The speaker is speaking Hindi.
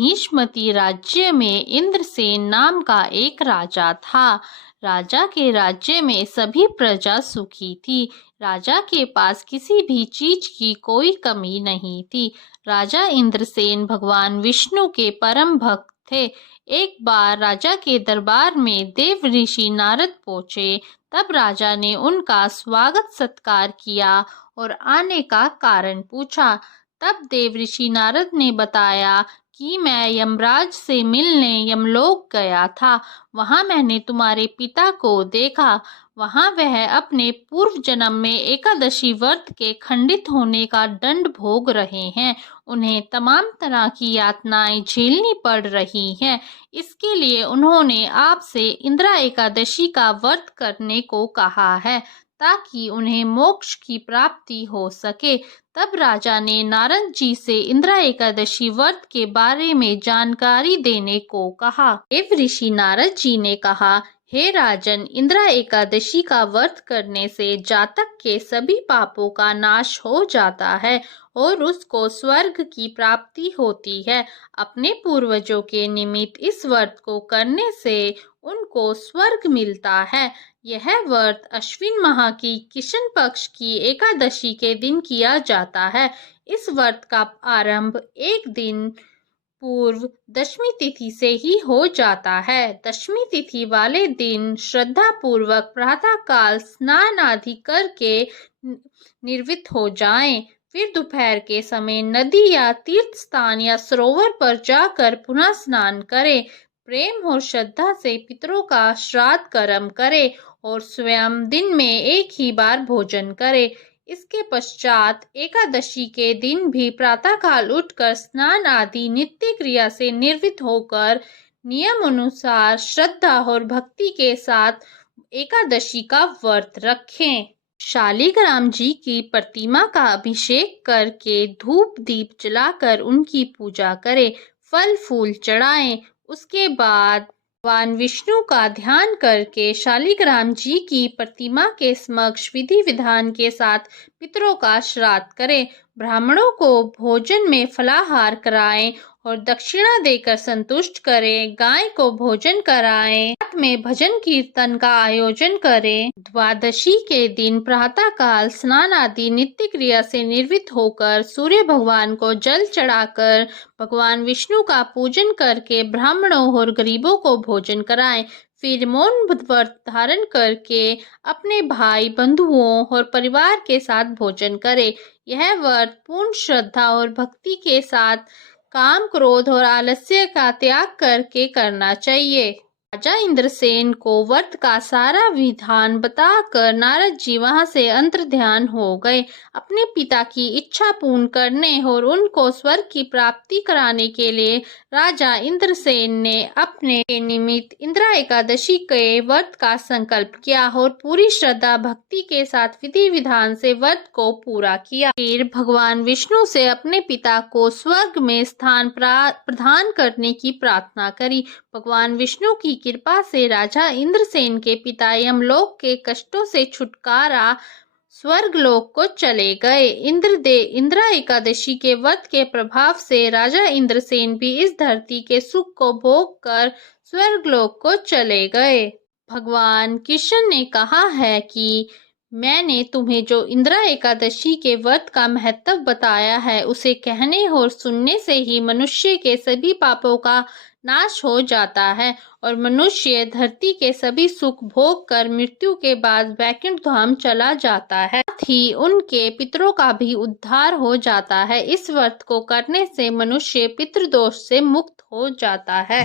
महिष्मती राज्य में इंद्रसेन नाम का एक राजा था। राजा के राज्य में सभी प्रजा सुखी थी। राजा के पास किसी भी चीज की कोई कमी नहीं थी। राजा इंद्रसेन भगवान विष्णु के परम भक्त थे। एक बार राजा के दरबार में देव ऋषि नारद पहुंचे। तब राजा ने उनका स्वागत सत्कार किया और आने का कारण पूछा। तब देव ऋषि नारद ने बताया कि मैं यमराज से मिलने यमलोक गया था। वहां मैंने तुम्हारे पिता को देखा। वहां वह अपने पूर्व जन्म में एकादशी व्रत के खंडित होने का दंड भोग रहे हैं। उन्हें तमाम तरह की यातनाएं झेलनी पड़ रही हैं। इसके लिए उन्होंने आपसे इंदिरा एकादशी का व्रत करने को कहा है ताकि उन्हें मोक्ष की प्राप्ति हो सके। तब राजा ने नारद जी से इंदिरा एकादशी व्रत के बारे में जानकारी देने को कहा। देव ऋषि नारद जी ने कहा, हे राजन, इंदिरा एकादशी का व्रत करने से जातक के सभी पापों का नाश हो जाता है और उसको स्वर्ग की प्राप्ति होती है। अपने पूर्वजों के निमित्त इस व्रत को करने से उनको स्वर्ग मिलता है। यह व्रत अश्विन माह की कृष्ण पक्ष की एकादशी के दिन किया जाता है। इस व्रत का आरंभ एक दिन पूर्व दशमी तिथि से ही हो जाता है। दशमी तिथि वाले दिन श्रद्धा पूर्वक प्रातः काल स्नान आदि करके निर्वित हो जाएं। फिर दोपहर के समय नदी या तीर्थ स्थान या सरोवर पर जाकर पुनः स्नान करें। प्रेम और श्रद्धा से पितरों का श्राद्ध कर्म करें और स्वयं दिन में एक ही बार भोजन करें। इसके पश्चात एकादशी के दिन भी प्रातःकाल उठकर स्नान आदि नित्य क्रिया से निर्वृत्त होकर नियम अनुसार श्रद्धा और भक्ति के साथ एकादशी का व्रत रखें। शालिग्राम जी की प्रतिमा का अभिषेक करके धूप दीप जलाकर उनकी पूजा करें, फल फूल चढ़ाएं। उसके बाद भगवान विष्णु का ध्यान करके शालिग्राम जी की प्रतिमा के समक्ष विधि विधान के साथ पितरों का श्राद्ध करें। ब्राह्मणों को भोजन में फलाहार कराएं और दक्षिणा देकर संतुष्ट करें। गाय को भोजन कराएं। रात में भजन कीर्तन का आयोजन करें। द्वादशी के दिन प्रातःकाल स्नान आदि नित्य क्रिया से निर्वृत्त होकर सूर्य भगवान को जल चढ़ाकर भगवान विष्णु का पूजन करके ब्राह्मणों और गरीबों को भोजन कराएं। फिर मौन व्रत धारण करके अपने भाई बंधुओं और परिवार के साथ भोजन करें। यह व्रत पूर्ण श्रद्धा और भक्ति के साथ काम क्रोध और आलस्य का त्याग करके करना चाहिए। राजा इंद्रसेन को व्रत का सारा विधान बताकर नारद जी वहां से अंतर्ध्यान हो गए। अपने पिता की इच्छा पूर्ण करने और उनको स्वर्ग की प्राप्ति कराने के लिए राजा इंद्रसेन ने अपने निमित्त इंदिरा एकादशी के व्रत का संकल्प किया और पूरी श्रद्धा भक्ति के साथ विधि विधान से व्रत को पूरा किया। फिर भगवान विष्णु से अपने पिता को स्वर्ग में स्थान प्रदान करने की प्रार्थना करी। भगवान विष्णु की कृपा से राजा इंद्रसेन के पिता यमलोक के कष्टों से छुटकारा स्वर्ग लोक को चले गए। इंदिरा एकादशी के व्रत के प्रभाव से राजा इंद्रसेन भी इस धरती के सुख को भोग कर स्वर्ग लोक को चले गए। भगवान कृष्ण ने कहा है कि मैंने तुम्हें जो इंदिरा एकादशी के व्रत का महत्व बताया है उसे कहने और सुनने से ही मनुष्य के सभी पापों का नाश हो जाता है और मनुष्य धरती के सभी सुख भोग कर मृत्यु के बाद वैकुंठ धाम चला जाता है। साथ ही उनके पितरों का भी उद्धार हो जाता है। इस व्रत को करने से मनुष्य पितृदोष से मुक्त हो जाता है।